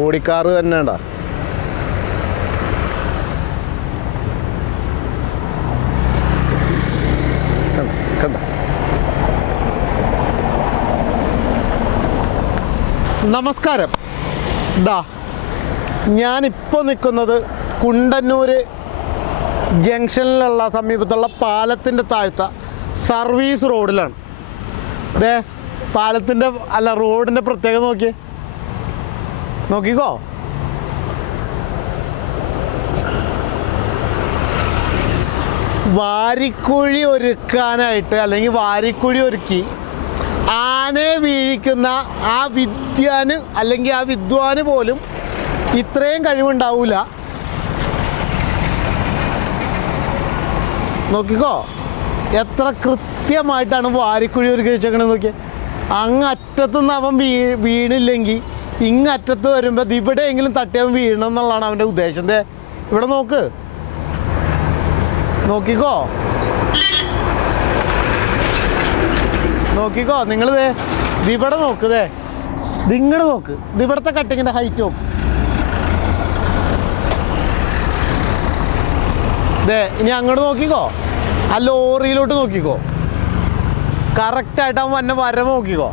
ഓടിക്കാറ് തന്നെ ഉണ്ടാ. കണ്ട നമസ്കാരം. ഞാനിപ്പോൾ നിൽക്കുന്നത് കുണ്ടന്നൂർ ജംഗ്ഷനിലുള്ള സമീപത്തുള്ള പാലത്തിൻ്റെ താഴ്ത്ത സർവീസ് റോഡിലാണ്. അതെ, പാലത്തിൻ്റെ റോഡിൻ്റെ പ്രത്യേകത നോക്കിക്കോ. വാരിക്കുഴി ഒരുക്കാനായിട്ട് അല്ലെങ്കിൽ വാരിക്കുഴി ഒരുക്കി ആനയെ വീഴിക്കുന്ന ആ വിദ്വാന് അല്ലെങ്കിൽ ആ വിദ്വാന് പോലും ഇത്രയും കഴിവുണ്ടാവില്ല. നോക്കിക്കോ എത്ര കൃത്യമായിട്ടാണ് വാരിക്കുഴി ഒരുക്കി വെച്ചേക്കണെന്ന് നോക്കിയേ. അങ്ങറ്റത്തുനിന്ന് അവൻ വീണില്ലെങ്കിൽ ഇങ്ങറ്റത്ത് വരുമ്പോൾ ഇവിടെയെങ്കിലും തട്ടിയവൻ വീഴണം എന്നുള്ളതാണ് അവൻ്റെ ഉദ്ദേശം. ഇവിടെ നോക്കിക്കോ നിങ്ങളിത് ഇവിടെ ഇതിങ്ങോട്ട് നോക്ക്. ഇവിടുത്തെ കട്ടിങ്ങിൻ്റെ ഹൈറ്റ് നോക്ക്. ഇനി അങ്ങോട്ട് നോക്കിക്കോ. ആ ലോറിയിലോട്ട് നോക്കിക്കോ. കറക്റ്റായിട്ട് അവൻ വന്നെ വരവ് നോക്കിക്കോ.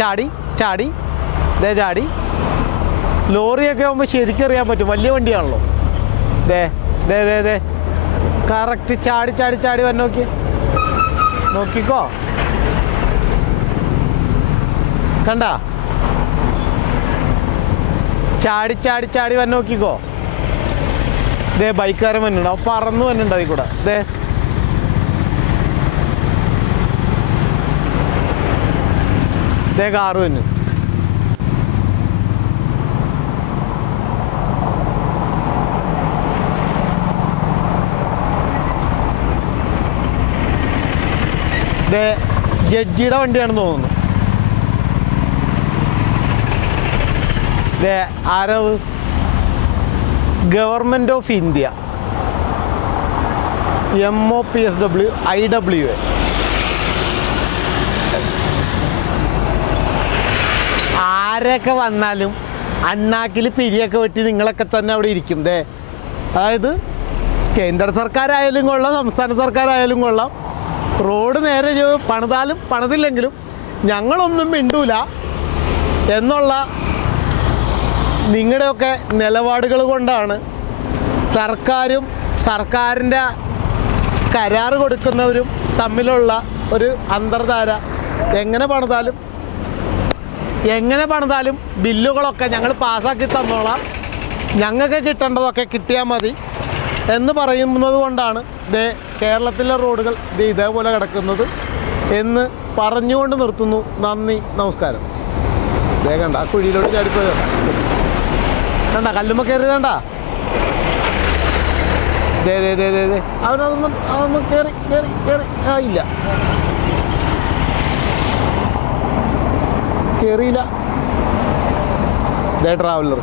ചാടി ലോറിയൊക്കെ ആകുമ്പോൾ ശരിക്കും അറിയാൻ പറ്റും, വലിയ വണ്ടിയാണല്ലോ. കറക്റ്റ് ചാടി വന്ന് നോക്കിക്കോ. കണ്ട ചാടി വന്ന് നോക്കിക്കോ. ബൈക്കാരൻ വന്നിട്ടുണ്ട്, അവൻ പറന്നു വന്നിട്ടുണ്ട് അതിൽ കൂടെ. കാറ് വന്നു. ജഡ്ജിയുടെ വണ്ടിയാണെന്ന് തോന്നുന്നു. ആരത്? Government of India, MOPSW IWA. ആരൊക്കെ വന്നാലും അണ്ണാക്കിൽ പിരിയൊക്കെ വെട്ടി നിങ്ങളൊക്കെ തന്നെ അവിടെ ഇരിക്കും. അതായത് കേന്ദ്ര സർക്കാരായാലും കൊള്ളാം, സംസ്ഥാന സർക്കാരായാലും കൊള്ളാം, റോഡ് നേരെ പണിതാലും പണിതില്ലെങ്കിലും ഞങ്ങളൊന്നും മിണ്ടൂല എന്നുള്ള നിങ്ങളുടെയൊക്കെ നിലപാടുകൾ കൊണ്ടാണ് സർക്കാരും സർക്കാരിൻ്റെ കരാറ് കൊടുക്കുന്നവരും തമ്മിലുള്ള ഒരു അന്തർധാര. എങ്ങനെ പണിതാലും ബില്ലുകളൊക്കെ ഞങ്ങൾ പാസ്സാക്കി തന്നോളാം, ഞങ്ങൾക്ക് കിട്ടേണ്ടതൊക്കെ കിട്ടിയാൽ മതി എന്ന് പറയുന്നത് കൊണ്ടാണ് കേരളത്തിലെ റോഡുകൾ ഇതേപോലെ കിടക്കുന്നത് എന്ന് പറഞ്ഞുകൊണ്ട് നിർത്തുന്നു. നന്ദി, നമസ്കാരം. കണ്ട ആ കുഴിയിലോട്ട് ചാടിപ്പോയി. കണ്ട കല്ലുമ്മ കയറിയതണ്ട. അവനതൊന്നും കയറി ഇല്ല, കയറിയില്ല. ട്രാവലർ